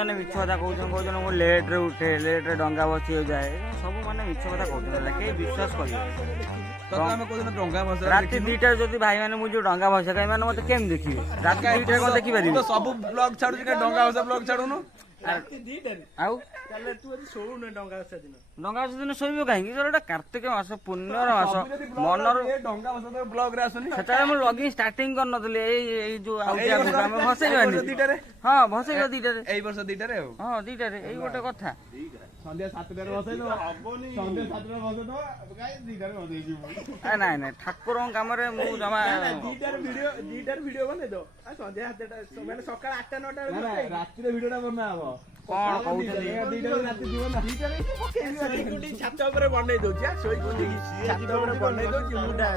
माने मिछ कथा कहउछन मु लेट रे उठे लेट रे डंगा बसी जाए सब माने मिछ कथा कहउछन के विश्वास करियो तो हम कोदिन डंगा भसा रात 2टा जदी भाई माने मु जो डंगा भसा काई माने मते केम देखिबे रात 2टा कोन देखि पारिबे तो सब ब्लॉग छाडू के डंगा भसा ब्लॉग छाडूनु आउ ताले तू आज सोळु न डंगा भसा दिन डंगा भसा दिन सोइबो काहे जोटा कार्तिक मास पुण्यर मास मनर डंगा भसा तो ब्लॉग रे आसुनी सेटा हम लॉगिंग स्टार्टिंग कर नथले ए जो आउटिया हम भसैबानी 2टा रे हां भसैबो 2टा रे एई वर्ष 2टा रे हां 2टा रे एई गोटे कथा संध्या 7टा रे बसै दो हबोनी संध्या 7टा रे बसै दो गाय 2टा रे बसै जीवो नाइ नाइ ठाकुर काम मु जमा 2टार वीडियो बने दो आ संध्या 7टा माने सकाळ 8टा 9टा रे ना रात्रि रे वीडियोटा बना हबो कोन कहउछली 2टा रे रात्रि जीवो ना 2टा रे पकेई छात ऊपर बनै दउछि आ सोई कोठी छात ऊपर बनै दउछि मुडा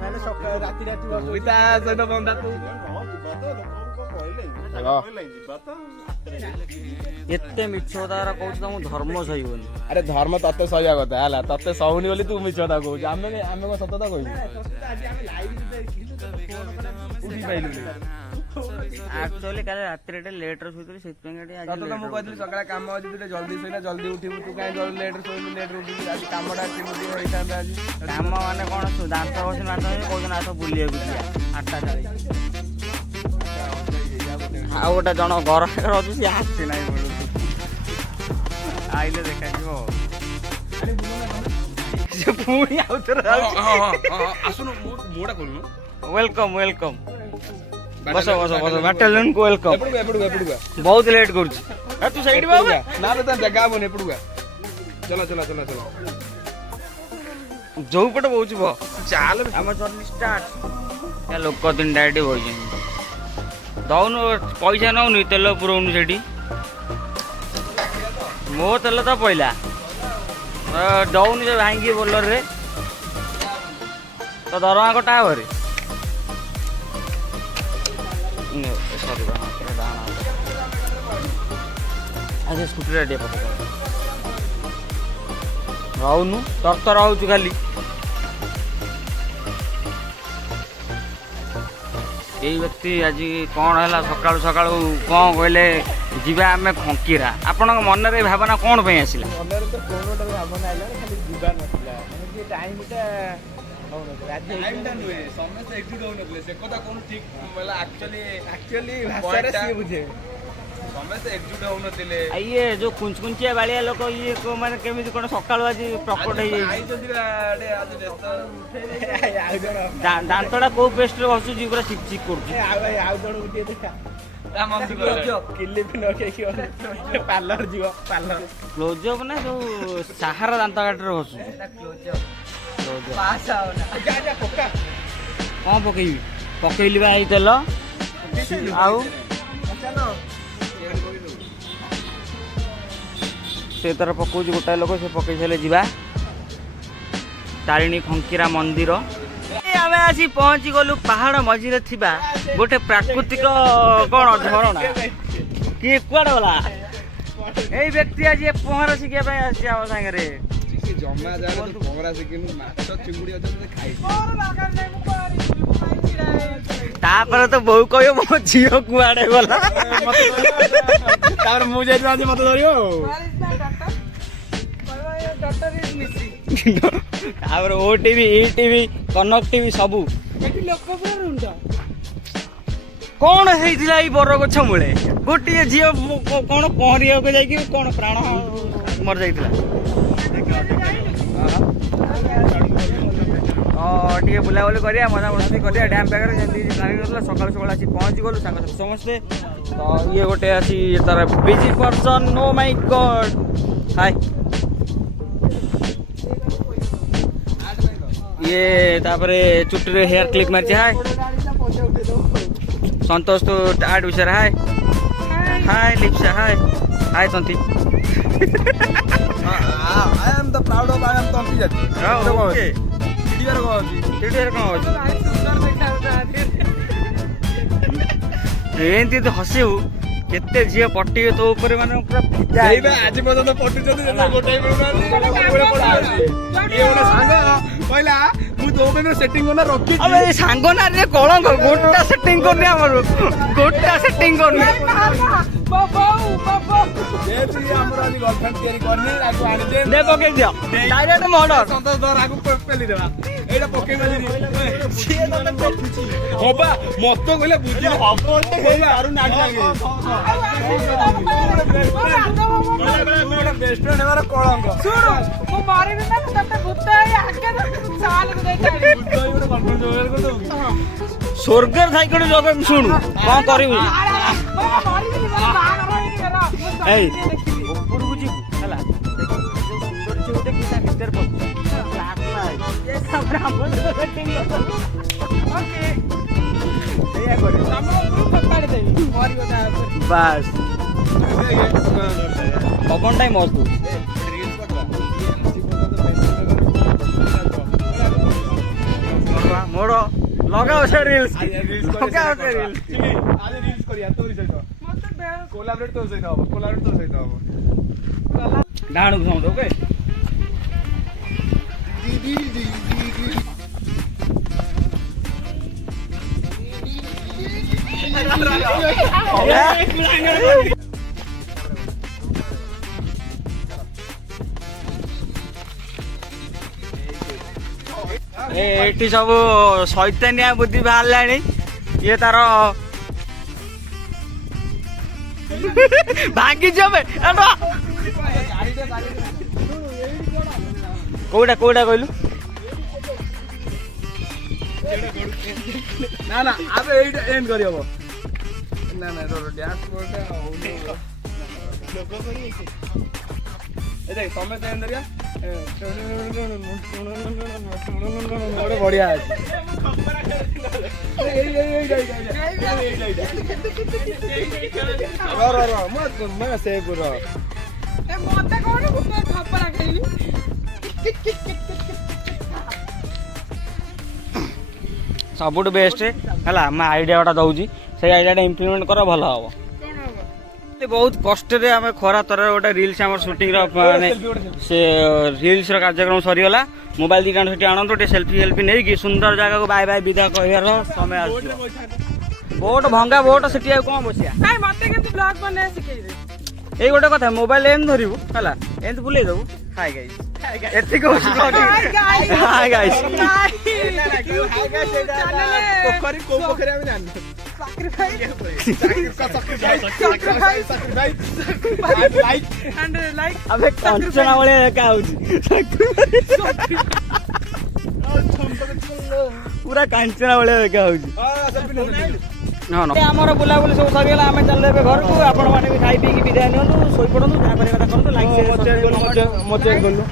माने सकाळ राति राति उइता सହିତ बंदा तू एते मिछ कथा कहउछ त मु धर्म सहिबोनी अरे धर्म तत्ते सहिया कथा हला तत्ते सहुनी बोली तू मिछ कथा कहू आमे को सतता कहू आज हम लाइव देखिलु तो फोन उठी पाइलु एक्चुअली काले रात्रि रे लेट रे सुइतली सेत पेंगडी आज तत तो मु कहली सकाळ काम अछि तू जल्दी सोइना जल्दी उठिबु तू काहे जल्दी लेट रे सोइलु लेट रे उठिबु आज कामडा केमति होइतांदा आज काम माने कोन दांत बसी माने कहउछन आस बुलिया गुजिया 8टा 40 आ गोटा जण घर रजु सी आसी नाही बोलु आइले देखा जीवो से पुणी आउतर आसुनु मोडा कोनु वेलकम वेलकम बस बस बस बैटलियन को वेलकम एपडुगा बहुत लेट करूची ए तू साइड बाबू ना रे ता जगह बने एपडुगा चलो जो पटे बहुची भो चाल हम जर्नी स्टार्ट या लोक दिन डायरेक्ट होई दौनु पैसा नौनु तेल पुरौनु सेठी मो तेल तो पहला दौनु जो भांगी बोलर रे तो दरमा कटा हरे सॉरी अच्छा स्कूटी टे पक रहनु तर रहूँ खाली यही व्यक्ति आज कौन है सका सका कौन कहले जीवा आम खंकीरा आपण मन रे भावना कौन पे आसला मन रे तो कोनोटा भावना आइला खाली जीवा नथिला माने जे टाइमटा टाइमटा नुए समस्त एक्टिव होने प्ले से कथा कोन ठीक मला एक्चुअली भाषा रे से बुझे समस्त एक्टिव होने तिले ये जो कुंचकुंचिया बालिया लोक ये को माने केमिति कोन सकाळ आज प्रकट हे आई जदी आडे आज नेता दांतडा को पेस्ट रे बसु जी पूरा चिक चिक करछु आउ जण उठी देखा राम क्लिप न के पार्लर जीव पार्लर क्लोज अप ना जो सहारा दांत काट रे बसु पास आओ ना जा कोका कौन पकेबी पकेइली बा आई तेल आउ चलो से तरह पकाउछ गोटाए लोक से पकई सारे जीवा तारिणी खंकीरा मंदिर आम आसी पहुँची गलु पहाड़ मझिरे थिबा गोटे प्राकृतिक कौन झरणा किए कुआड़ गला यही व्यक्ति आज पहरा शिखा आम सागे जमा जाले तो भंगरा से कि माछ चिंगुडी अछन खाइ तापर तो बहु कहियो मो झियो कुआड़े गला तार मु जाई आज मत धरियो तापर ओ टीवी ई टीवी कनक टीवी सबू कौन होइथिला ई बर गछ मुळे गोटिए झियो कोन पहरिया को जाई कि कोन प्राण मर जाइथिला टे बुलाबुली करिया मजा मस्ती करिया डैम पाखे जल्दी प्लानिंग होता सकाल सकाल आसी पहुँची गलु सांग समस्ते तो ये गोटे आसी तार busy person no my god हाय ये तापरे चुट्टी रे हेयर क्लिप मारछि हाय संतोष तो आर्ट विषय हाय हाय लिप्सा हाय हाय Tanti I am the proud of I am Tanti जाति ओके वीडियो को अछि वीडियो को अछि एंती तो हसिउ केते झियो पट्टी तो ऊपर माने पूरा फिदा एबे आज पर्यंत पट्टी जति गोटाई मिलुना ये ओने सांग पहिला मु तो ओबे सेटिंग ओना रखी अबे सांगो ना रे कळंग गोटा सेटिंग ସେଟିଂ କରୁନି ଆମର ଗୋଟା ସେଟିଂ କରୁନି ଯେହେତୁ ଇଏ ଆମର ଆଜି ଗର୍ଲଫ୍ରେଣ୍ଡ ତିଆରି କରିନି ଆକୁ ଆଣିଦେ ଦେ ପକେଇ ଦିଅ ଡାଇରେକ୍ଟ ମର୍ଡର ସନ୍ତୋଷ ଧର ଆକୁ ପେଲି ଦେବା ଏଇଟା ପକେଇ ଦେଲି ହବା ମତ କହିଲେ ବୁଝି ହବ ବେଷ୍ଟ ଫ୍ରେଣ୍ଡ ହେବାର କଳଙ୍କ ସ୍ୱର୍ଗରେ ଥାଇ କୋଟେ ଜଗ ଶୁଣୁ କଣ କରିବୁ ଏଇ ଉପରକୁ ଯିବୁ ହେଲା ସୁନ୍ଦର ଝିଅ ଗୋଟେ ତା ଭିତରେ ପଶୁ ବାସ୍ ପବନଟାই ମଜବୁତ ମୋଡ଼ ଲଗାଅ ସେ ରିଲ୍ସ ଲଗାଅ ସେ ରିଲ୍ସ ଆଜି ରିଲ୍ସ କରିବା ତୋରି ସହିତ କୋଲାବରେଟ ତୋ ସହିତ ହବ କୋଲାବରେଟ ତୋ ସହିତ ହବ ଡାଣକୁ ସମୁଦ୍ର ଓକେ ଏଠି ସବୁ ଶୈତାନିଆ ବୁଦ୍ଧି ବାହାରିଲାଣି ଇଏ ତାର ଭାଙ୍ଗିଯିବ କୋଉଟା କୋଉଟା କହିଲୁ ନା ନା ଆବେ ଏଇଟା ଏଣ୍ଡ କରି ହବ ନା ନା ରୋ ଡ୍ୟାନ୍ସ ବୋର୍ଡଟା ହଉନି ଏ ଦେଖ ତମେ ତ ଏଣ୍ଡ କରିବା ଗୋଟେ ବଢିଆ ଅଛି ସେଭ୍ କର ସବୁଠୁ ବେଷ୍ଟ ହେଲା ଆମେ ଆଇଡ଼ିଆ ଗୋଟା ଦଉଛି ସେଇ ଆଇଡ଼ିଆଟା ଇମ୍ପ୍ଲିମେଣ୍ଟ କର ଭଲ ହବ ବହୁତ କଷ୍ଟରେ ଆମେ ଖରା ତରାରେ ଗୋଟେ ରିଲ୍ସ ଆମର ସୁଟିଂର ମାନେ ସେ ରିଲ୍ସର କାର୍ଯ୍ୟକ୍ରମ ସରିଗଲା ମୋବାଇଲ ଦୁଇଟା ସେଠି ଆଣନ୍ତୁ ଟିକେ ସେଲ୍ଫି ନେଇକି ସୁନ୍ଦର ଜାଗାକୁ ବାଏ ବାଏ ବିଦା କହିବାର ସମୟ ଆସିବ ବୋଟ ଭଙ୍ଗା ବୋଟ ସେଠି ଆଉ କ'ଣ ବସିବା ଏଇ ଗୋଟେ କଥା ମୋବାଇଲ ଏମିତି ଧରିବୁ ହେଲା ଏମିତି ବୁଲେଇ ଦେବୁ ହାଇ ଗାଇସ୍ ଏତିକି ହାଇ ଗାଇସ୍ ପୋଖରୀ କୋଉ ପୋଖରୀ ଆମେ ଜାଣିନୁ ଆମେ କାଞ୍ଚନା ଭଳିଆ ଦେଖା ହଉଛି ପୁରା କାଞ୍ଚନା ଭଳିଆ ଦେଖା ହଉଛି ଆମର ବୁଲାବୁଲି ସବୁ ସରିଗଲା ଆମେ ଚାଲିଲେ ଏବେ ଘରକୁ ଆପଣ ମାନେ ବି ଖାଇ ପିଇକି ବିଦାୟ ନିଅନ୍ତୁ ଶୋଇପଡ଼ନ୍ତୁ ଯାହା କରିବା କଥା କରନ୍ତୁ ଲାଇକ୍ ମଜା କଲୁ